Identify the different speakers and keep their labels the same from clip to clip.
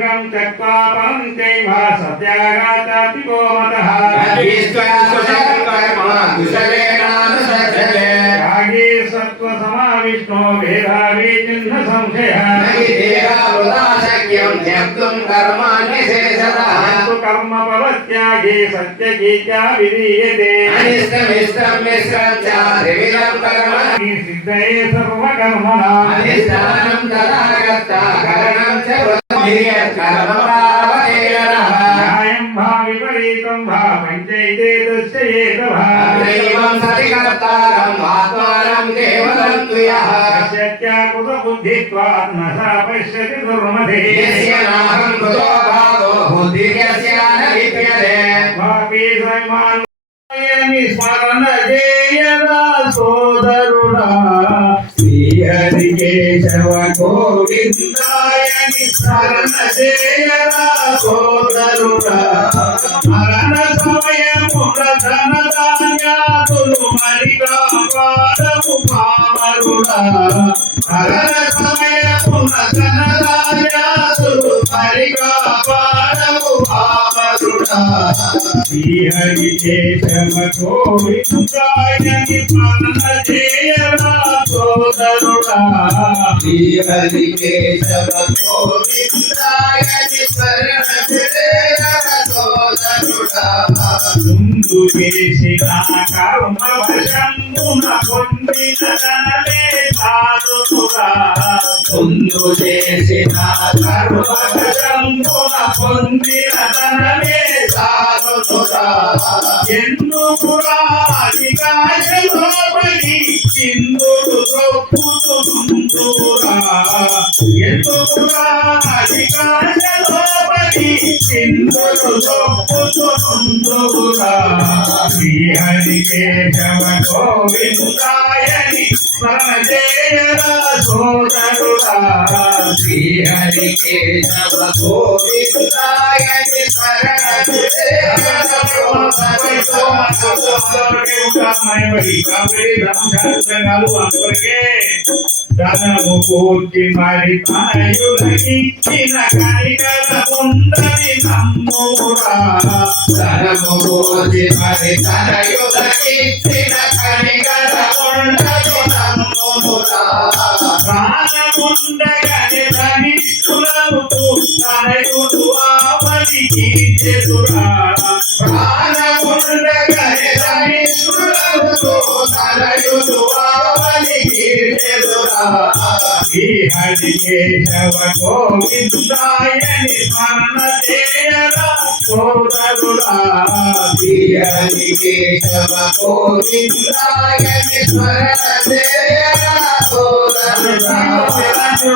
Speaker 1: సంగం త్యక్వా పరం చైవ సత్యాగాచాతి గోమతః త్యాగే సత్వ సమావిష్ణో భేదావే చిహ్న సంశయ
Speaker 2: నహి దేహావృతా శక్యం త్యక్తుం కర్మాణి శేషతః
Speaker 1: తు కర్మ. పవత్యాగే సత్యగీత్యా విధీయతే
Speaker 2: అనిష్టమిష్టం మిశ్రం చ త్రివిధం కర్మ
Speaker 1: ఈ సిద్ధయే సర్వకర్మణా తస్య ఏక భా
Speaker 2: దైవం సతికర్తారం ఆత్మానం కేవలం తుయః
Speaker 1: సత్యాకృత బుద్ధిత్వాత్ న సా పశ్యతి దుర్మతే
Speaker 2: యస్య నాహం కృతో భావో బుద్ధిర్యస్య న లిప్యతే
Speaker 1: పాపీ సైమాన్ స్మరణ చేయరా సోదరుడా శ్రీహరి కేశవ కాపాడము పామరుడా మరణ సమయముల ధన పామరుడా శ్రీహరి గోవిందాయని చేయరా సోదరుడా
Speaker 2: శ్రీహరి గోవిందాయని చేయరా సోదరుడా
Speaker 1: ముందు చేసిన కర్మ వశమున పొందిన ధనమే సాధుగా
Speaker 2: ముందు చేసిన కర్మ
Speaker 1: పొందిన ధనమే
Speaker 2: సాధుగా
Speaker 1: ఎందుకు రాజకాశలోపలి చిందులు తొప్పుతుందురా ఎందుకు రాజకాశలోపలి చిందులు తొప్పుతుందురా శ్రీహరి కేశవ గోవిందాయని స్మరణ చేయరా సోదరుడా
Speaker 2: శ్రీహరి కేశవ గోవిందాయని స్మరణ చేయరా
Speaker 1: మరి తనయులకిచ్చిన కనికల నమ్మురా
Speaker 2: ధనము మరి తనయులకిచ్చిన
Speaker 1: హరి కేశవ గోవిందాయని స్మరణ చేయరా సోదరుడా
Speaker 2: హరి కేశవ గోవిందాయని స్మరణ చేయరా సోదరుడా.
Speaker 1: ఒకసారి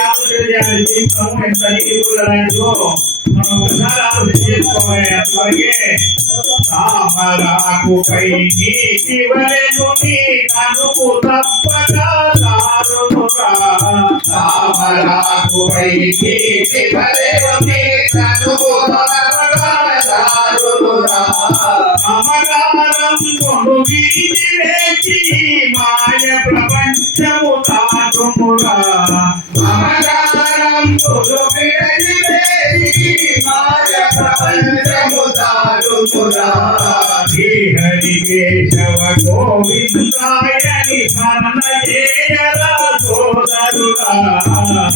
Speaker 1: ఆలోచన చేయాలి జీవితం ఎంత నీకులరాయో మనం ఒకసారి ఆలోచన చేసుకోవాలి అట్లాగే తామరాకుపై నీటి వలెను నీ కనుపు తప్పక దారునురా
Speaker 2: తామరాకుపై కనుపు
Speaker 1: అమరారం కొను మాయ ప్రపంచము తాటుమురా
Speaker 2: మమకారం మాయ ప్రపంచము
Speaker 1: కేశవ గోవిందాయని స్మరణ చేయరా సోదరుడా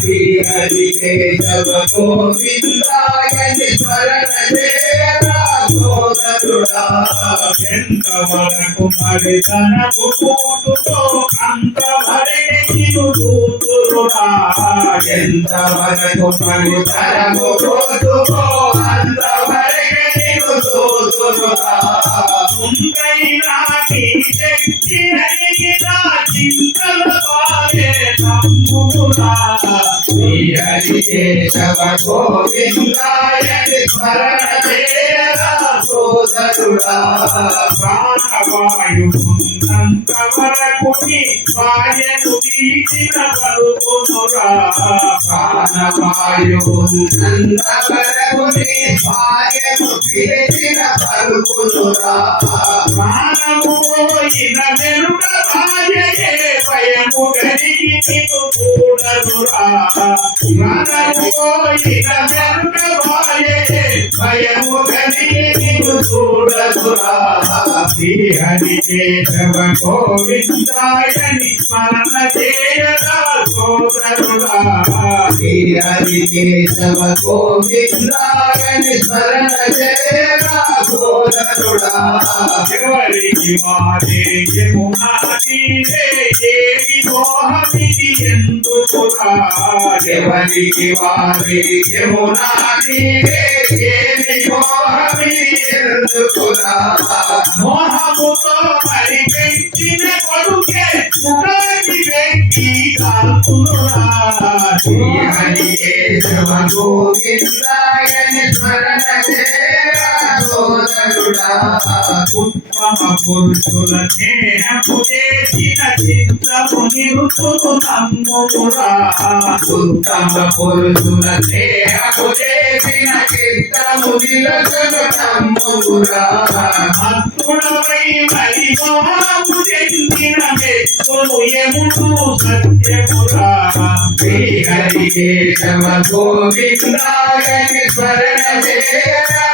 Speaker 2: శ్రీహరి కేశవ గోవిందాయని స్మరణ చేయరా సోదరుడా.
Speaker 1: ఎంతవరకు మరి తనకు కూతుతో అంతవరకే నీవు కూతురురా
Speaker 2: ఎంతవరకు పని తరము రోజుకో అంతవరకే నీవు చూసురా.
Speaker 1: ఉందైనా నీ శక్తి అడిగినా చింతల పాలే నమ్మురా
Speaker 2: హరి కేశవ గోవిందాయ స్మరణ చేయరా సోదరుడా
Speaker 1: ప్రాణవాయువున్నంత వరకు నీ భార్యను పలుకునురా
Speaker 2: పలుకునురా
Speaker 1: ప్రాణము పోయిన వెనుక భార్యయే భయము కలిగి ప్రాణము పోయిన వెనుక భార్యయే భయము కలిగి చూడదురా శ్రీహరి కేశవ గోవిందాయని స్మరణ చేయదా సోదరుడా
Speaker 2: హరి కేశవ గోవిందాయని స్మరణ చేయరా సోదరుడా
Speaker 1: ఎవరికి వారే యమునా తీరే ఏమి మోహమిది ఎందుకురా
Speaker 2: ఎవరికి వారి యమునా నీరే ఏమి మోహమి ఎందుకురా
Speaker 1: మోహముతో మరి పెంచిన కొడుకే ముఖాన్ని పెట్టి కాల్పునురా
Speaker 2: హరి కేశవ గోవిందాయని
Speaker 1: పురుషుల స్నేహము చేసిన చిత్తము నిరుతును నమ్మురా
Speaker 2: ఉత్తమ పురుషుల దేహము చేసిన చిత్తము నిలసను నమ్మురా
Speaker 1: భక్తుడవై మరి చెందిన వ్యక్తులు ఎముడు సత్యమురా
Speaker 2: శ్రీ కేశవ గోవిందాయని స్మరణ చేయరా